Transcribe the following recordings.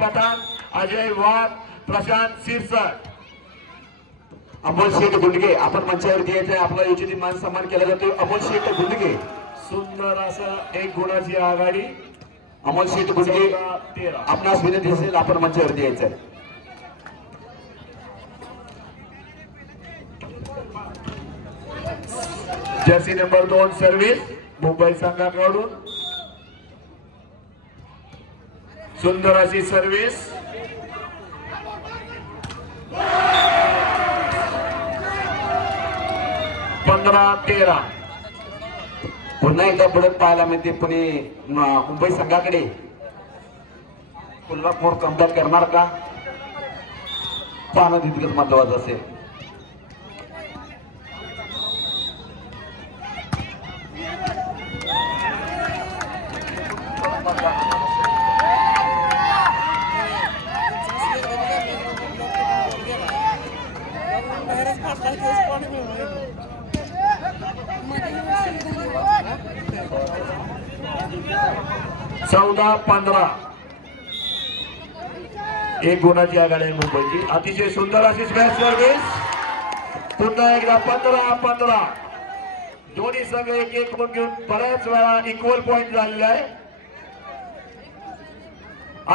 पठाण, अजय वाघ, प्रशांत सिरसट, अमोल शेठ गुंडगे आपण मंचावरती यायचंय. आपला योजित मान सन्मान केला जातो. अमोल शेठ गुंडगे, सुंदर असं एक गुणाची आघाडी. अमोल शेठ गुंडगे 13. आपणास विनंती असेल आपण मंचावरती यायचंय. जर्सी नंबर 2 सर्व्हिस मुंबई संघाकडून सुंदर अशी सर्व्हिस. 15-13. पुन्हा एकदा पडत पाहायला मिळते. पुणे मुंबई संघाकडे कोल्हापूर कमबॅक करणार का पाहणं तितकंच महत्वाचं असेल. चौदा 15. एक गुणाची आघाडी आहे मुंबईची. अतिशय सुंदर अशी स्मॅश सर्व्हिस. पुन्हा एकदा 15-15. दोन्ही संघ एक गुण घेऊन बऱ्याच वेळा इक्वल पॉइंट झालेले आहे.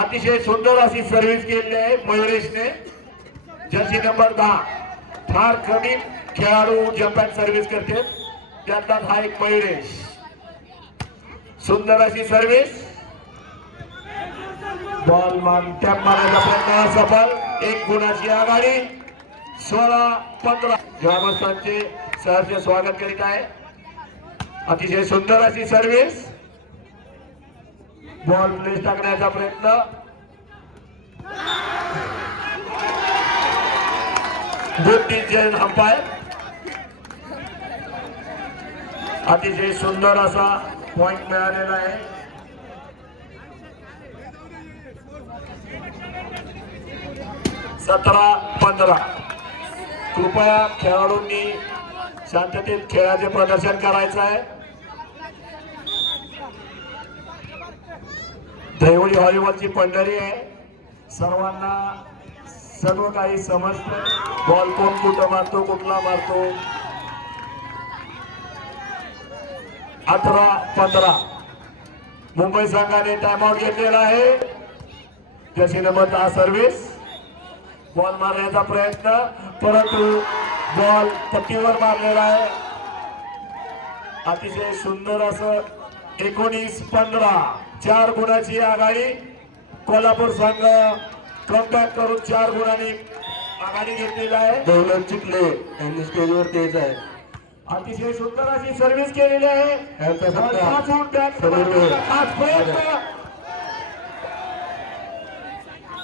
अतिशय सुंदर अशी सर्व्हिस केलेली आहे मयुरेशने. Jersey number 10. फार कमी खेळाडू जम्प अँड सर्व्हिस करते, त्यातला हा एक मयुरेश. सुंदर अशी सर्व्हिस. बॉल टॅप मारण्याचा प्रयत्न सफल. एक गुणाची आघाडी. 16-15. ग्रामस्थांचे सहर्ष स्वागत करीत आहे. अतिशय सुंदर अशी सर्व्हिस. बॉल प्लेस टाकण्याचा प्रयत्न. Good decision umpire. अतिशय सुंदर असा पॉइंट मिळालेला आहे. सतरा 15. कृपया खेळाडूंनी शांततेत खेळाचे प्रदर्शन करायचं आहे. दहिवडी व्हॉलीबॉलची पंढरी आहे. सर्वांना सर्व काही समजतं. बॉल कोण कुठं मारतो, कुठला मारतो. 18-15. मुंबई संघाने टाइमआउट घेतलेला आहे. जशी नंबर 10 सर्व्हिस. बॉल मारण्याचा प्रयत्न, परंतु बॉल पट्टीवर मारलेला आहे. अतिशय सुंदर असं 19-15. 4 गुणाची आघाडी. कोल्हापूर संघ कमबॅक करून 4 गुणांनी आघाडी घेतलेली आहे. दौलत चिखले यांनी स्टेजवर यायचं आहे. अतिशय सुंदर अशी सर्व्हिस केलेली आहे.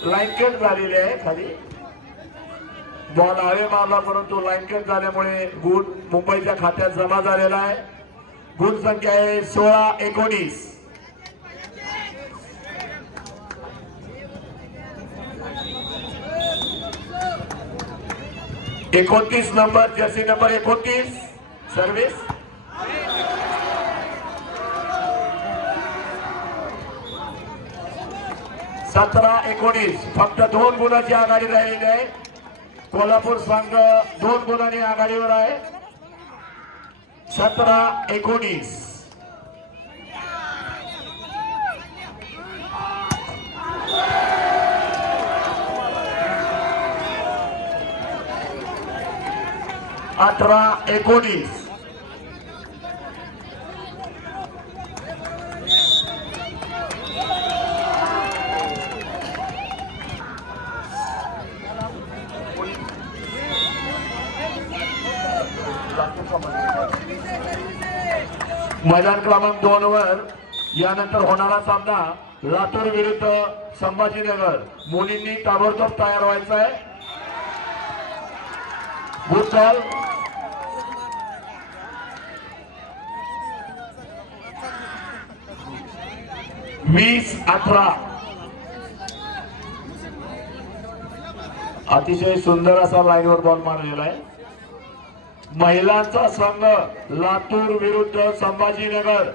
लाईन कट झालेली आहे खाली. बॉल हवे मारला, परंतु लाईन कट झाल्यामुळे गुण मुंबईच्या खात्यात जमा झालेला आहे. गुण संख्या आहे 16-19. एकोणतीस नंबर जर्सी नंबर 29 सर्व्हिस. सतरा 19. फक्त 2 गुणाची आघाडी राहिलेली आहे. कोल्हापूर संघ 2 गुणांनी आघाडीवर आहे. 17-19. अठरा 19. मैदान क्रमांक 2 वर यानंतर होणारा सामना लातूर विरुद्ध संभाजीनगर. मुलींनी ताबडतोब तयार व्हायचं आहे. Good ball. वीस 18. अतिशय सुंदर असा लाईनवर बॉल मारलेला आहे. महिलांचा संघ लातूर विरुद्ध संभाजीनगर.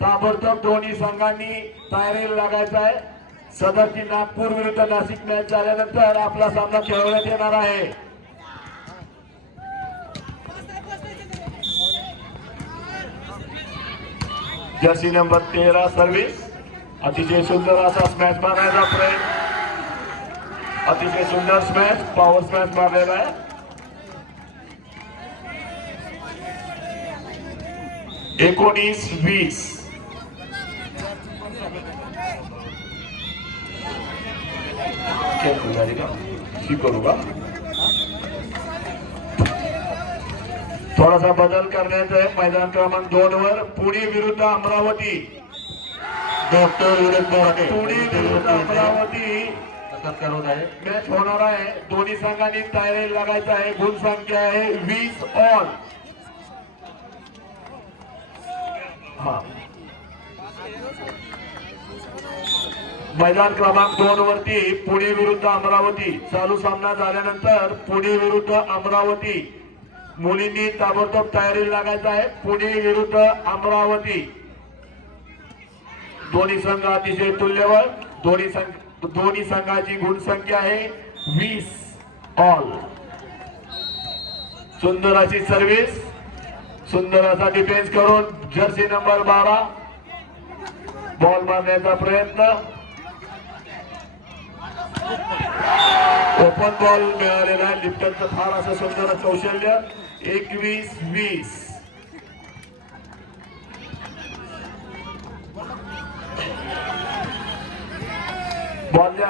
ताबडतोब दोन्ही संघांनी तयारीला लागायचं आहे. सदरची नागपूर विरुद्ध नाशिक मॅच झाल्यानंतर आपला सामना खेळवण्यात येणार आहे. Jersey number 13 service. अतिशय सुंदर असा स्मॅच मारण्याचा प्रयत्न. अतिशय सुंदर स्मॅच, पॉवर स्मॅच मारलेला आहे. एकोणीस 20. करू का थोडासा बदल करण्याचा आहे. मैदान क्रमांक 2 वर पुणे विरुद्ध अमरावती. पुणे विरुद्ध अमरावती मॅच होणार आहे. दोन्ही संघांनी तयारी लागायचं आहे. गुण संख्या आहे 20 ऑल. मैदान क्रमांक 2 वरती पुणे विरुद्ध अमरावती. चालू सामना झाल्यानंतर पुणे विरुद्ध अमरावती. मुलींनी ताबडतोब तयारी लागायचं आहे. पुणे विरुद्ध अमरावती. दोन्ही संघ अतिशय तुल्यबळ. दोन्ही संघाची गुण संख्या आहे 20 ऑल. सुंदर अशी सर्व्हिस, सुंदर असा डिफेन्स करून जर्सी नंबर 12 बॉल मारण्याचा प्रयत्न. ओपन बॉल मिळालेला आहे. लिफ्टरचं फार असं सुंदर कौशल्य. 21-20. बॉल द्या.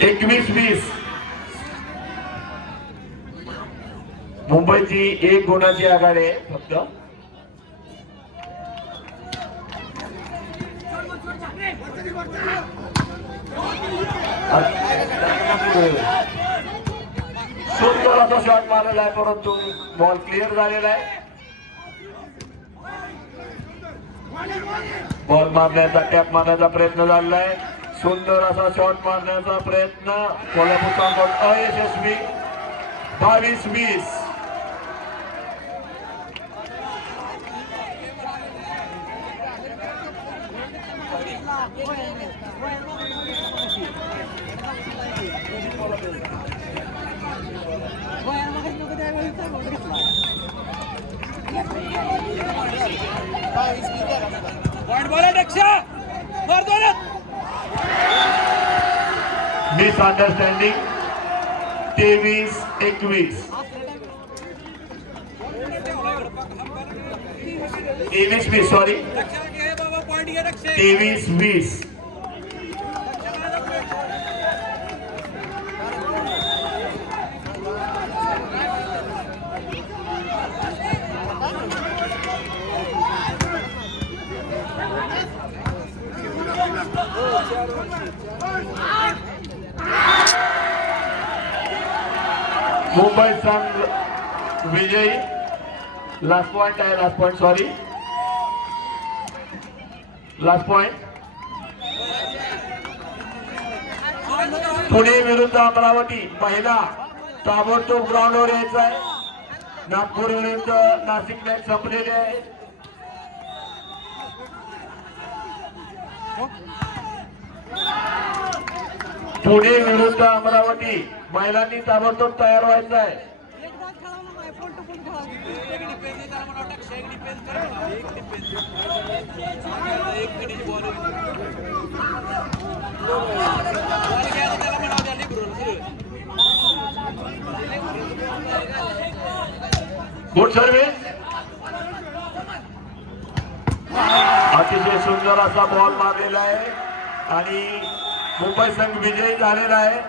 21-20. मुंबईची 1 गुणाची आघाडी आहे फक्त. सुंदर असा शॉट मारलेला आहे परंतु बॉल क्लिअर झालेला आहे. बॉल मारण्याचा टॅप मारण्याचा प्रयत्न झालेला आहे. सुंदर असा शॉट मारण्याचा प्रयत्न कोल्हापूरचा अयशस्वी. 22-20. मिसअंडरस्टँडिंग. 23-21. 23-20 सॉरी 23-20. मुंबई संघ विजयी. लास्ट पॉइंट आहे. Last point sorry last point. Pune विरुद्ध अमरावती. पहिला ताबडतोब ग्राउंडवर यायचा आहे. नागपूर विरुद्ध नाशिक मॅच संपलेली आहे. पुणे विरुद्ध अमरावती. महिलांनी ताबडतोब तयार व्हायचं आहे. Good service. अतिशय सुंदर असा बॉल मारलेला आहे आणि मुंबई संघ विजयी झालेला आहे.